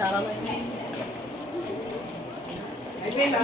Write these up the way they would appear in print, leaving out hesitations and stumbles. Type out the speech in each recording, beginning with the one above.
చాలా అయిపోయింది.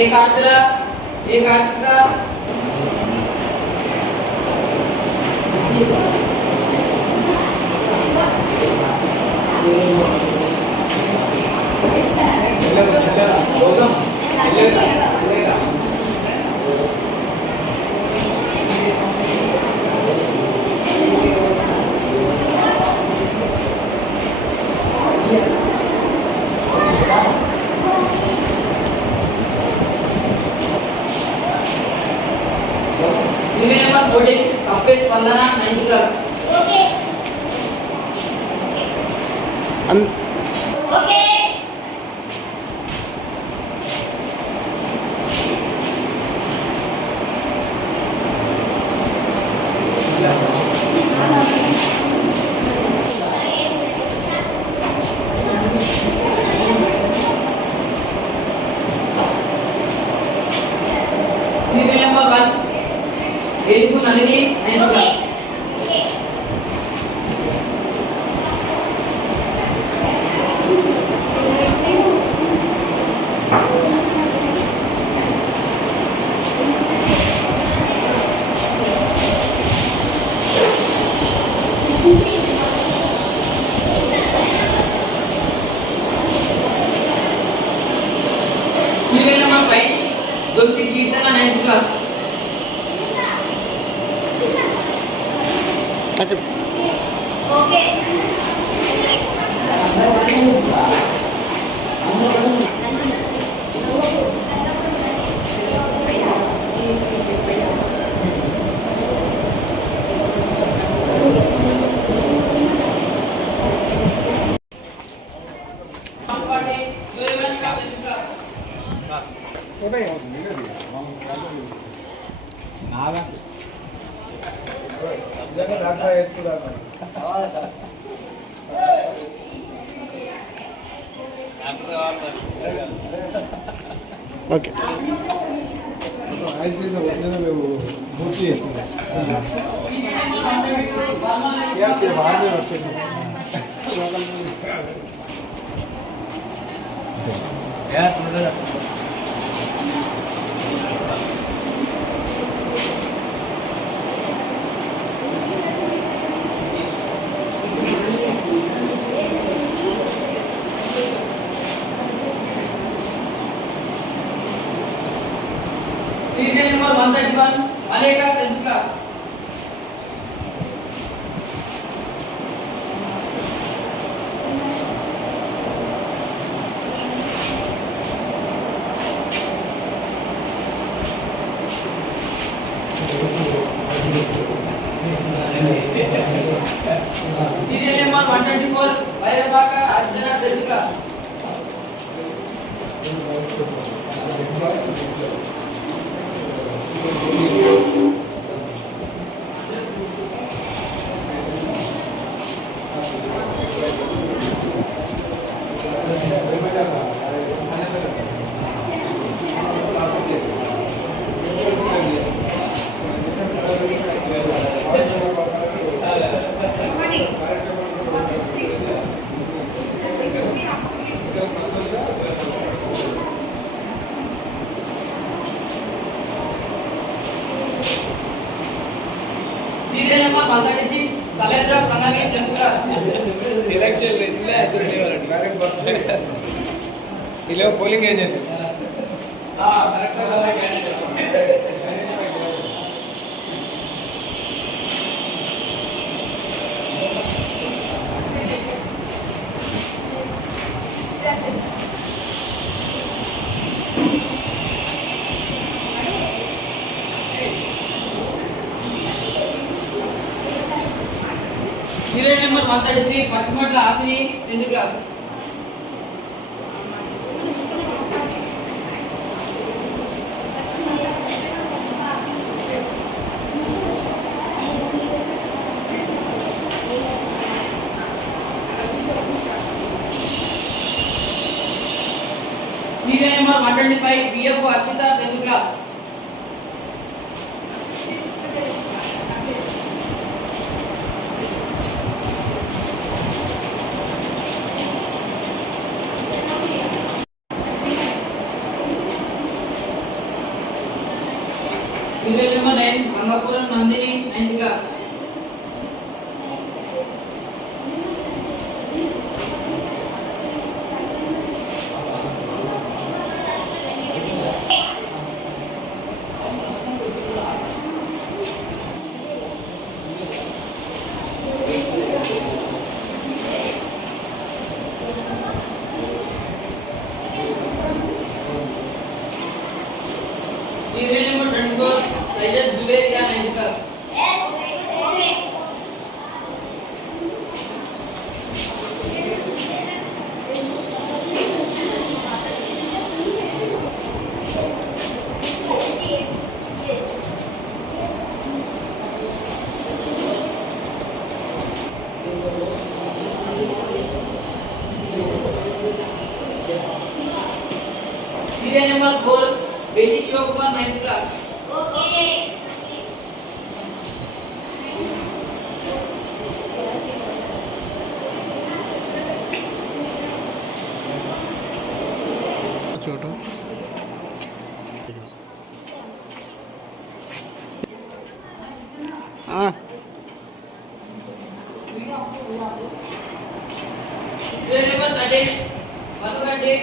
एक आंध्र एक Andhra Serial number 14, Kapesh Pandana, 9th class. Okay. Okay. Serial number 1. Eight to Nalini and okay. Serial number 5, Gulti Kirtana, 9th class. Okay. Okay పూర్తి చేసింది బాగానే వస్తుంది Serial number 131, Aleka, 10th class. Serial number 124, Vairabaka, Arjuna, 10th class. Serial number 136, collector Pranavi 10th class. Election ఇలా polling agent serial number 133 Pachimatla Asini 10th class. Serial number 125 BF Ashwitha 10th class. Serial number 9 Gangapuram Nandini 9th class. Serial number 24 Rajat Juveria 9th class. Serial number 4 బేజీ Shivakumar 9th class. చోటు serial number 13 Madhugaddi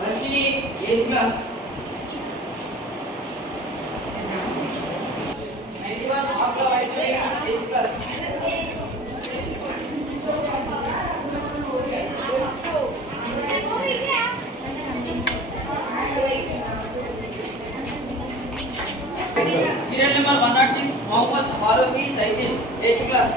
Varshini 8th class. 91 Akula వైఫల్య 8th class. Serial number 106 Mohammed Farooqui తైసిల్ 8th class.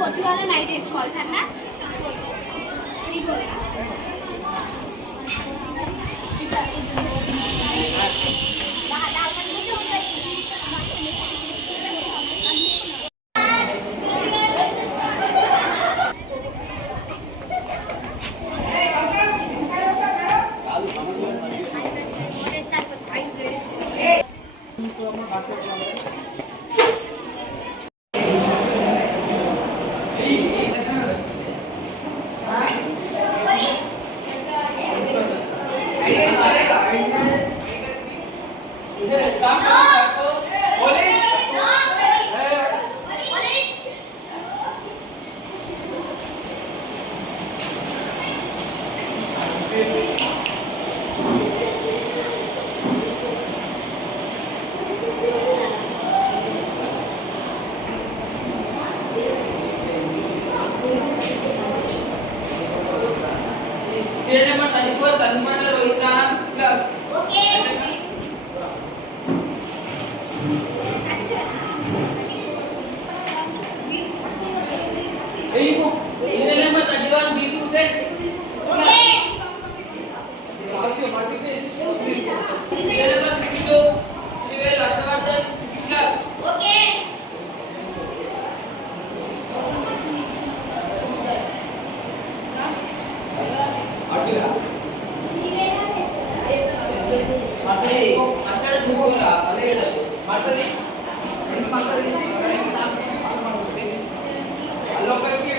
పొద్దుగాల night వేసుకోవాలి సరేనా Serial number 34, Chandramanda Rohit Rana class. Serial number 31, Bisu Sen. Serial number 52, Srivel Ashavardhan class. అక్కడ చూసుకోరా అదే పడుతుంది రెండు పక్కన తీసి అల్లొక్కరికి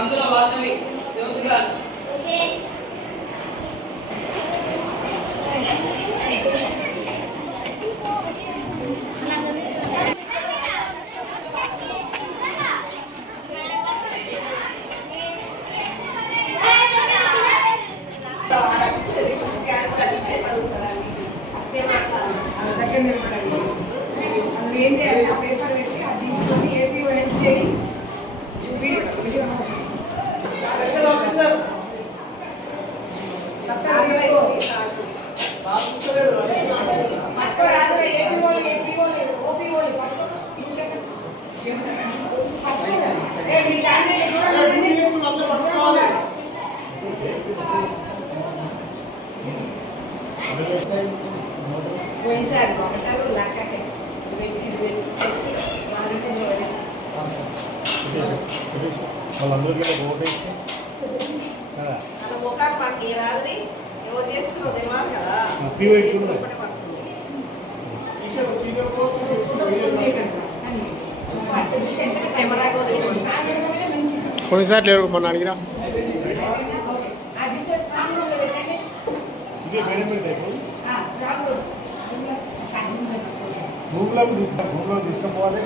అందులో వాసవి సెవెంత్ క్లాస్ ఏం చేయాలి ఆ పేపర్ పెట్టి అది తీసుకొని ఏపీ వెంట చేయి పోయినసారి ఒకటాలు లెక్కకే వాళ్ళందరికీ ఓటు వేస్తే మన ముఖాలు మనకి రాత్రి ఎవరు చేస్తున్నారో తెలియాలి కదా కొన్నిసార్లు లేరు మొన్న అడిగినా ఇదే వేరే మీద గూగుల్లో తీసుకుపోవాలి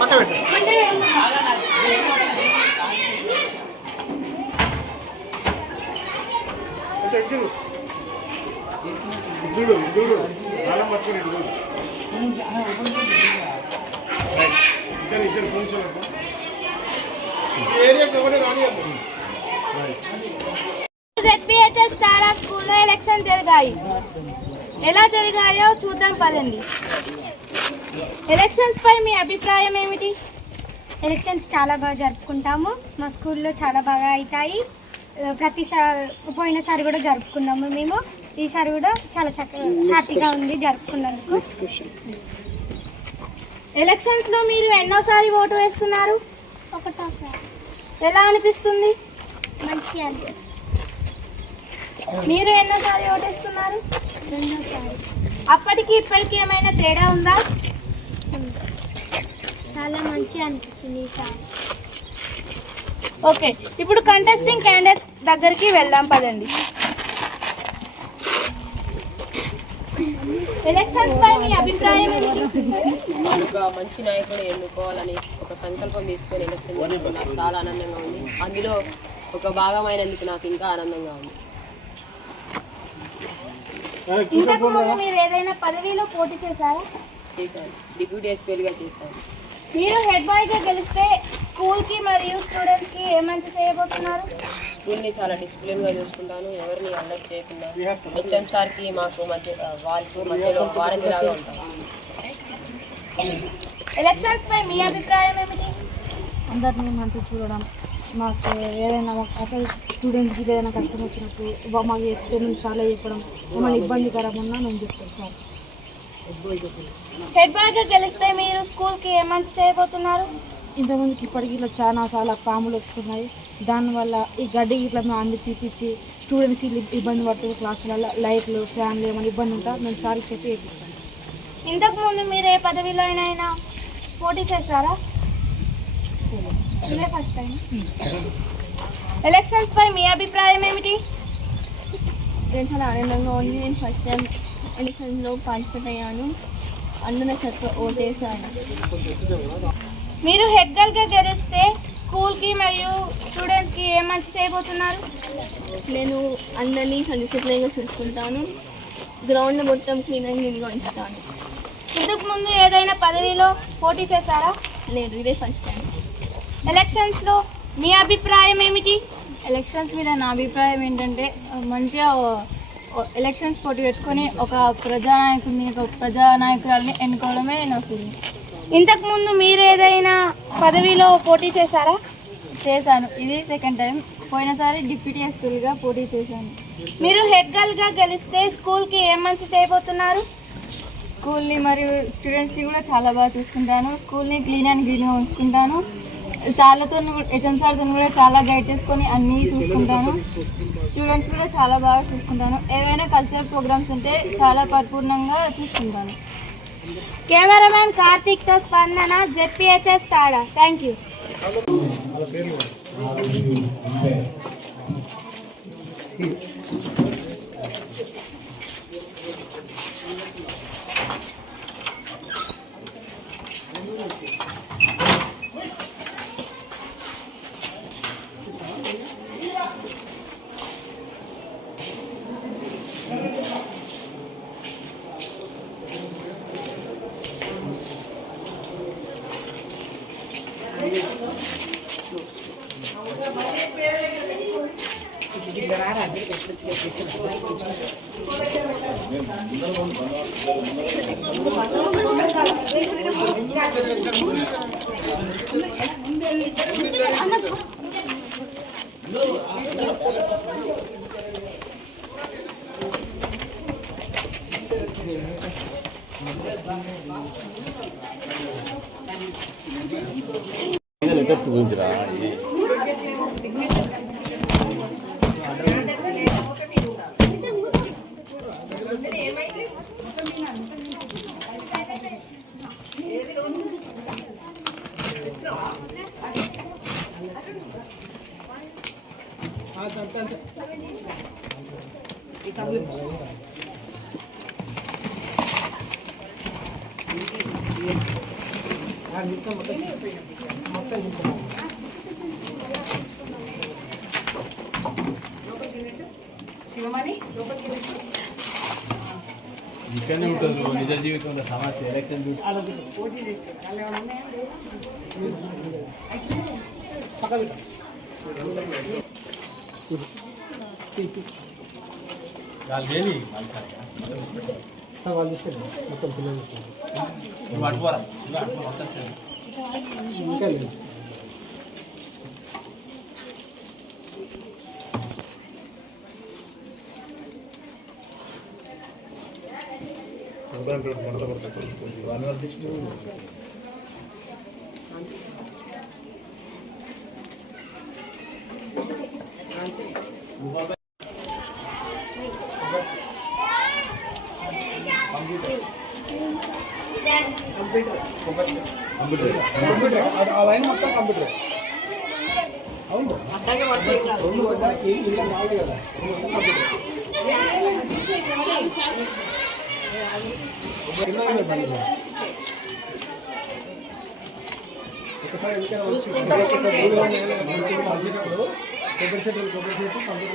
పక్క పెట్టు చూడు చూడు చాలా పట్టుకుని ఇద్దరు పోలీసులు ఏరియాకి ఎవరు రానియద్దు ZPHS తారా స్కూల్లో ఎలక్షన్ జరిగాయి. ఎలా జరిగాయో చూద్దాం పదండి. ఎలక్షన్స్ పై మీ అభిప్రాయం ఏమిటి? ఎలక్షన్స్ చాలా బాగా జరుపుకుంటాము. మా స్కూల్లో చాలా బాగా అవుతాయి. ప్రతిసారి పోయినసారి కూడా జరుపుకున్నాము మేము. ఈసారి కూడా చాలా చక్కగా హ్యాపీగా ఉంది జరుపుకున్నందుకు. ఎలక్షన్స్లో మీరు ఎన్నోసారి ఓటు వేస్తున్నారు? ఒకటోసారి. ఎలా అనిపిస్తుంది? మంచిగా అనిపిస్తుంది. మీరు ఎన్నోసారి ఓటు వేస్తున్నారు? రెండోసారి. అప్పటికి ఇప్పటికి ఏమైనా తేడా ఉందా? చాలా మంచిగా అనిపించింది ఈసారి. ఓకే, ఇప్పుడు కంటెస్టింగ్ క్యాండిడేట్స్ దగ్గరికి వెళ్దాం పదండి. ఎలక్షన్స్ పై మీ అభిప్రాయం ఏమిటి? ఒక మంచి నాయకుడు ఎన్నుకోవాలని ఒక సంకల్పం తీసుకొని ఎలక్షన్ జరగడం నాకు చాలా ఆనందంగా ఉంది. అందులో ఒక భాగమైనందుకు నాకు ఇంకా ఆనందంగా ఉంది. ఇంతకు ముందు మీరు ఏదైనా పదవిలో పోటీ చేశారా? చేశాను. డిప్యూటీ ఎస్పీగా చేశాను. మీరు హెడ్ బాయ్గా గెలిస్తే స్కూల్కి మరియు స్టూడెంట్స్కి ఏమంచి చేయబోతున్నారు? స్కూల్ని చాలా డిసిప్లిన్గా చూసుకుంటాను. ఎవరిని అలర్ట్ చేయకుండా హెచ్ఎం సార్కి మాకు మధ్య వాళ్ళకి మధ్యలో వారంటీలాగా ఉంటాను. ఎలక్షన్స్ పై మీ అభిప్రాయం ఏమిటి? అందరినీ మంచి చూడడం, మాకు ఏదైనా అసలు స్టూడెంట్స్కి ఏదైనా కష్టం వచ్చినప్పుడు మాకు ఎక్స్పీరియన్స్ చాలా చెప్పడం, ఏమైనా ఇబ్బందికరంగా ఉన్నా మేము చెప్తాం సార్. హెడ్ బాయ్గా గెలిస్తే మీరు స్కూల్కి ఏమంచి చేయబోతున్నారు? ఇంతకుముందుకి ఇప్పటికి ఇట్లా చాలా పాములు వస్తున్నాయి. దానివల్ల ఈ గడ్డి ఇట్లా అన్ని తీపిచ్చి స్టూడెంట్స్ ఇబ్బంది పడుతుంది. క్లాసులలో లైట్లు ఫ్యాన్లు ఏమైనా ఇబ్బంది ఉంటే మేము సార్కి చెప్పి వేపిస్తాం. ఇంతకుముందు మీరు ఏ పదవిలోనైనా పోటీ చేశారా? ఇదే ఫస్ట్ టైం. ఎలక్షన్స్పై మీ అభిప్రాయం ఏమిటి? నేను చాలా ఆనందంగా ఉంది. నేను ఫస్ట్ టైం ఎలక్షన్లో పార్టిసిపేట్ అయ్యాను. అందులో చక్కగా ఓటేసాను. మీరు హెడ్ గర్ల్గా గెలిస్తే స్కూల్కి మరియు స్టూడెంట్స్కి ఏం మంచి చేయబోతున్నారు? నేను అందరినీ డిసిప్లైన్గా చూసుకుంటాను. గ్రౌండ్ మొత్తం క్లీన్గా ఉంచుతాను. ఇంతకుముందు ఏదైనా పదవిలో పోటీ చేశారా? లేదు, ఇదే ఫస్ట్ టైం. ఎలక్షన్స్లో మీ అభిప్రాయం ఏమిటి? ఎలక్షన్స్ మీద నా అభిప్రాయం ఏంటంటే మంచిగా ఎలక్షన్స్ పోటీ పెట్టుకొని ఒక ప్రజానాయకురాలని ఎన్నుకోవడమే నా ఫీలింగ్. ఇంతకుముందు మీరు ఏదైనా పదవిలో పోటీ చేశారా? చేశాను. ఇది సెకండ్ టైం. పోయినసారి డిప్యూటీ ఎస్పీగా పోటీ చేశాను. మీరు హెడ్ గర్ల్గా గెలిస్తే స్కూల్కి ఏం మంచి చేయబోతున్నారు? స్కూల్ని మరియు స్టూడెంట్స్ని కూడా చాలా బాగా చూసుకుంటాను. స్కూల్ని క్లీన్ అండ్ గ్రీన్గా ఉంచుకుంటాను. సార్లతో హెచ్ఎం సార్తో కూడా చాలా గైడ్ చేసుకొని అన్నీ చూసుకుంటాను. స్టూడెంట్స్ కూడా చాలా బాగా చూసుకుంటాను. ఏవైనా కల్చరల్ ప్రోగ్రామ్స్ ఉంటే చాలా పరిపూర్ణంగా చూసుకుంటాను. కెమెరామ్యాన్ కార్తిక్తో స్పందన, ZPHS Tada. Thank you. Letters గురించిరా ఇక్కడనే ఉంటుంది నిజ జీవితంలో సమస్య ఎలక్షన్ మొత్తం పిల్లలు ఇంకా లేదు. కంప్యూటర్ ఆ లైన్ మొత్తం కంప్యూటర్. అవును అట్టాగే పడతాయి ఇలా కాదు కదా. ఒకసారి ఎందుకైనా కొబ్బరి చెట్టు కంప్యూటర్ చూసుకోండి.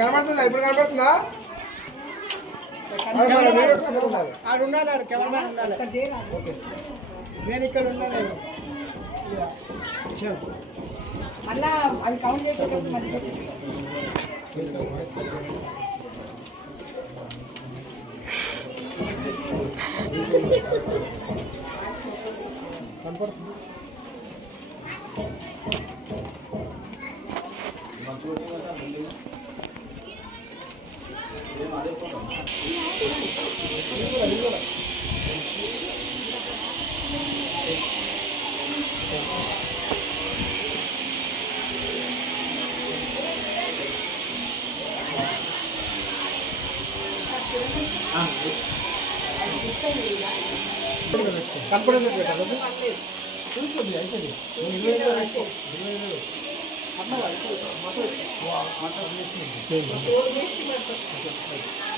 కనబడుతుందా? ఇప్పుడు కనబడుతుందా? నేను ఇక్కడ ఉన్నాను. అలా అవి కౌంట్ చేసేటప్పుడు మళ్ళీ చూపిస్తాం. కనపడలేదు పెట్టాలి చూసుకోండి అయిపోయింది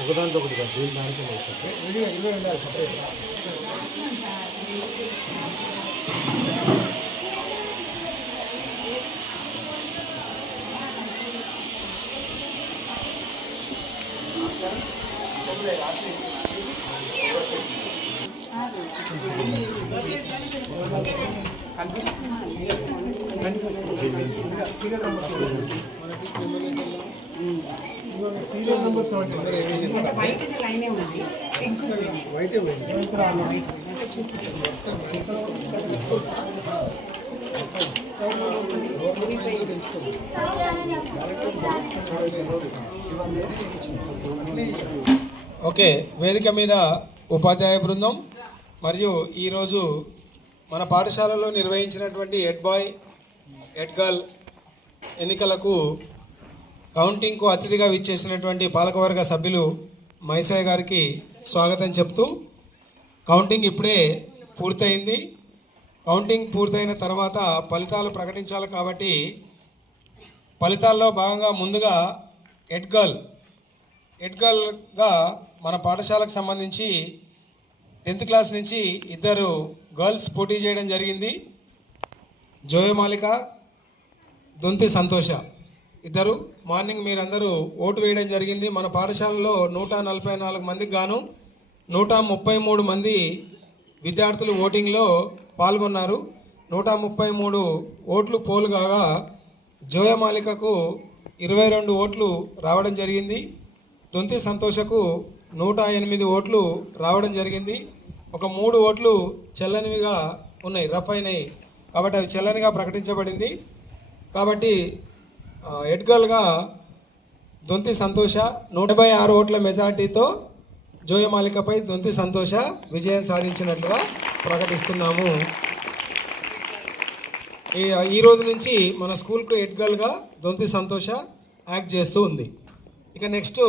ఒకదాంతో ఒకటి కాదు దీని దానికి ఇరవై ఉండాలి సపరేట్. వైటే ఓకే, వేదిక మీద ఉపాధ్యాయ బృందం మరియు ఈరోజు మన పాఠశాలలో నిర్వహించినటువంటి హెడ్ బాయ్ హెడ్ గర్ల్ ఎన్నికలకు కౌంటింగ్కు అతిథిగా విచ్చేసినటువంటి పాలకవర్గ సభ్యులు మైసయ్య గారికి స్వాగతం చెప్తూ, కౌంటింగ్ ఇప్పుడే పూర్తయింది. కౌంటింగ్ పూర్తయిన తర్వాత ఫలితాలు ప్రకటించాలి కాబట్టి ఫలితాల్లో భాగంగా ముందుగా హెడ్ గర్ల్గా మన పాఠశాలకు సంబంధించి 10th క్లాస్ నుంచి ఇద్దరు గర్ల్స్ పోటీ చేయడం జరిగింది. జోయమాలిక, దొంతి సంతోష ఇద్దరు. మార్నింగ్ మీరందరూ ఓటు వేయడం జరిగింది. మన పాఠశాలలో 144 మందికి గాను 133 మంది విద్యార్థులు ఓటింగ్లో పాల్గొన్నారు. 133 ఓట్లు పోలు కాగా జోయమాలికకు 22 ఓట్లు రావడం జరిగింది. దొంతి సంతోషకు 108 ఓట్లు రావడం జరిగింది. ఒక 3 ఓట్లు చెల్లనివిగా ఉన్నాయి, రఫ్ అయినాయి కాబట్టి అవి చెల్లనిగా ప్రకటించబడింది. కాబట్టి హెడ్ గర్ల్గా దొంతి సంతోష 176 ఓట్ల మెజార్టీతో జోయమాలికపై దొంతి సంతోష విజయం సాధించినట్లుగా ప్రకటిస్తున్నాము. ఈ రోజు నుంచి మన స్కూల్కు హెడ్ గర్ల్గా దొంతి సంతోష యాక్ట్ చేస్తూ ఉంది. ఇక నెక్స్ట్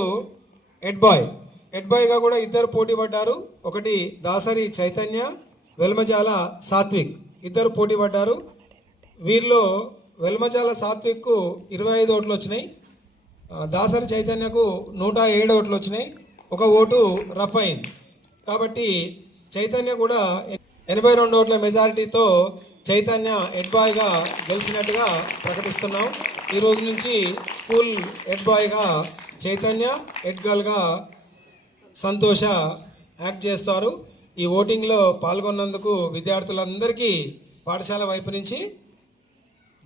హెడ్ బాయ్గా కూడా ఇద్దరు పోటీ పడ్డారు. ఒకటి దాసరి చైతన్య, వెల్మజాల సాత్విక్ ఇద్దరు పోటీ పడ్డారు. వీరిలో వెల్మజాల సాత్విక్కు 25 ఓట్లు వచ్చినాయి, దాసరి చైతన్యకు 107 ఓట్లు వచ్చినాయి. ఒక ఓటు రఫ్ అయింది. కాబట్టి చైతన్య కూడా 82 ఓట్ల మెజారిటీతో చైతన్య హెడ్ బాయ్గా గెలిచినట్టుగా ప్రకటిస్తున్నాం. ఈరోజు నుంచి స్కూల్ హెడ్ బాయ్గా చైతన్య, హెడ్ గర్ల్గా సంతోష యాక్ట్ చేస్తారు. ఈ ఓటింగ్లో పాల్గొన్నందుకు విద్యార్థులందరికీ పాఠశాల వైపు నుంచి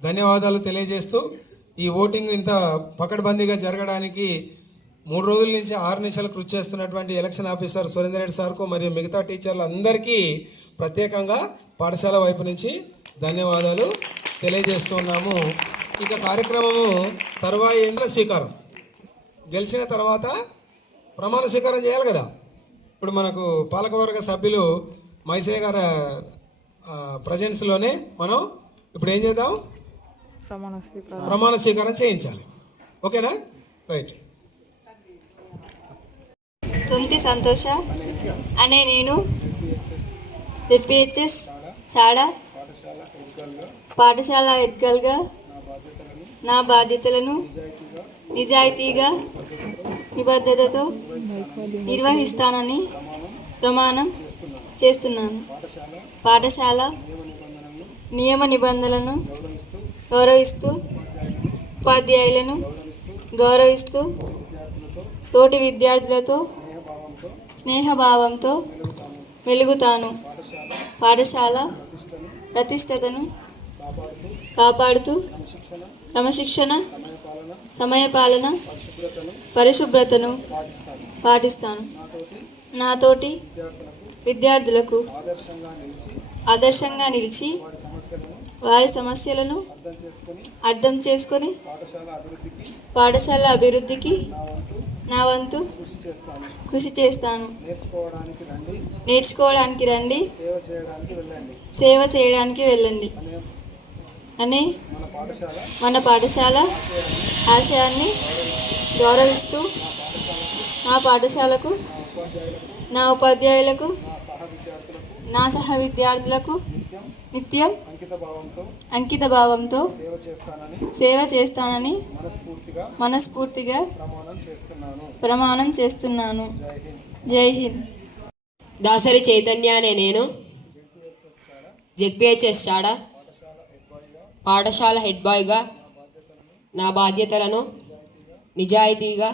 ధన్యవాదాలు తెలియజేస్తూ, ఈ ఓటింగ్ ఇంత పకడ్బందీగా జరగడానికి 3 రోజుల నుంచి 6 నిమిషాలు కృషి చేస్తున్నటువంటి ఎలక్షన్ ఆఫీసర్ సురేందర్ రెడ్డి సార్కు మరియు మిగతా టీచర్లు అందరికీ ప్రత్యేకంగా పాఠశాల వైపు నుంచి ధన్యవాదాలు తెలియజేస్తున్నాము. ఇక కార్యక్రమము తరువాయి స్వీకారం. గెలిచిన తర్వాత ప్రమాణ స్వీకారం చేయాలి కదా. ఇప్పుడు మనకు పాలకవర్గ సభ్యులు మైసయ్య గారి ప్రజెన్స్లోనే మనం ఇప్పుడు ఏం చేద్దాం, ప్రమాణ స్వీకారం చేయించాలి. ఓకేనా? రైట్. దొంతి సంతోష అనే నేను జెడ్పిహెచ్ఎస్ చాడ పాఠశాల హెడ్ గర్ల్గా నా బాధ్యతలను నిజాయితీగా నిబద్ధతతో నిర్వహిస్తానని ప్రమాణం చేస్తున్నాను. పాఠశాల నియమ నిబంధనలను గౌరవిస్తూ, ఉపాధ్యాయులను గౌరవిస్తూ, తోటి విద్యార్థులతో స్నేహభావంతో మెలుగుతాను. పాఠశాల ప్రతిష్టతను కాపాడుతూ క్రమశిక్షణ సమయపాలన పరిశుభ్రతను పాటిస్తాను. నాతోటి విద్యార్థులకు ఆదర్శంగా నిలిచి వారి సమస్యలను అర్థం చేసుకొని పాఠశాల అభివృద్ధికి నా వంతు కృషి చేస్తాను. నేర్చుకోవడానికి రండి, సేవ చేయడానికి వెళ్ళండి అనే మన పాఠశాల ఆశయాన్ని గౌరవిస్తూ నా పాఠశాలకు, నా ఉపాధ్యాయులకు, నా సహ విద్యార్థులకు నిత్యం అంకిత భావంతో సేవ చేస్తానని మనస్ఫూర్తిగా ప్రమాణం చేస్తున్నాను. జై హింద్. దాసరి చైతన్య అనే నేను జెడ్పిహెచ్ఎస్ చాడ పాఠశాల హెడ్ బాయ్గా నా బాధ్యతలను నిజాయితీగా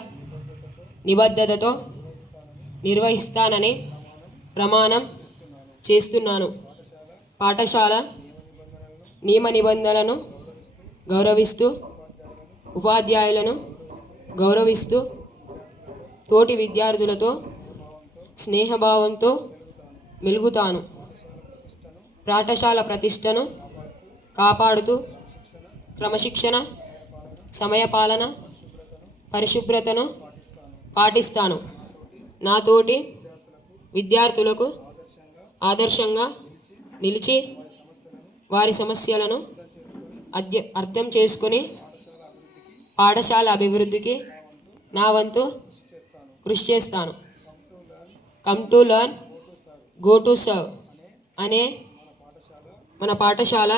నిబద్ధతతో నిర్వహిస్తానని ప్రమాణం చేస్తున్నాను. పాఠశాల నియమ నిబంధనలను గౌరవిస్తూ ఉపాధ్యాయులను గౌరవిస్తూ తోటి విద్యార్థులతో స్నేహభావంతో మెలుగుతాను. పాఠశాల ప్రతిష్టను కాపాడుతూ క్రమశిక్షణ సమయపాలన పరిశుభ్రతను పాటిస్తాను. నాతోటి విద్యార్థులకు ఆదర్శంగా నిలిచి వారి సమస్యలను అర్థం చేసుకొని పాఠశాల అభివృద్ధికి నా వంతు కృషి చేస్తాను. Come to learn, go to serve అనే మన పాఠశాల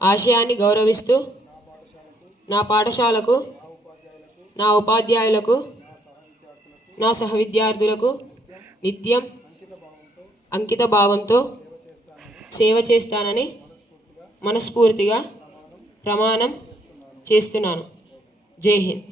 ఆశయాన్ని గౌరవిస్తూ నా పాఠశాలకు, నా ఉపాధ్యాయులకు, నా సహ విద్యార్థులకు నిత్యం అంకిత భావంతో సేవ చేస్తానని మనస్ఫూర్తిగా ప్రమాణం చేస్తున్నాను. జై హింద్.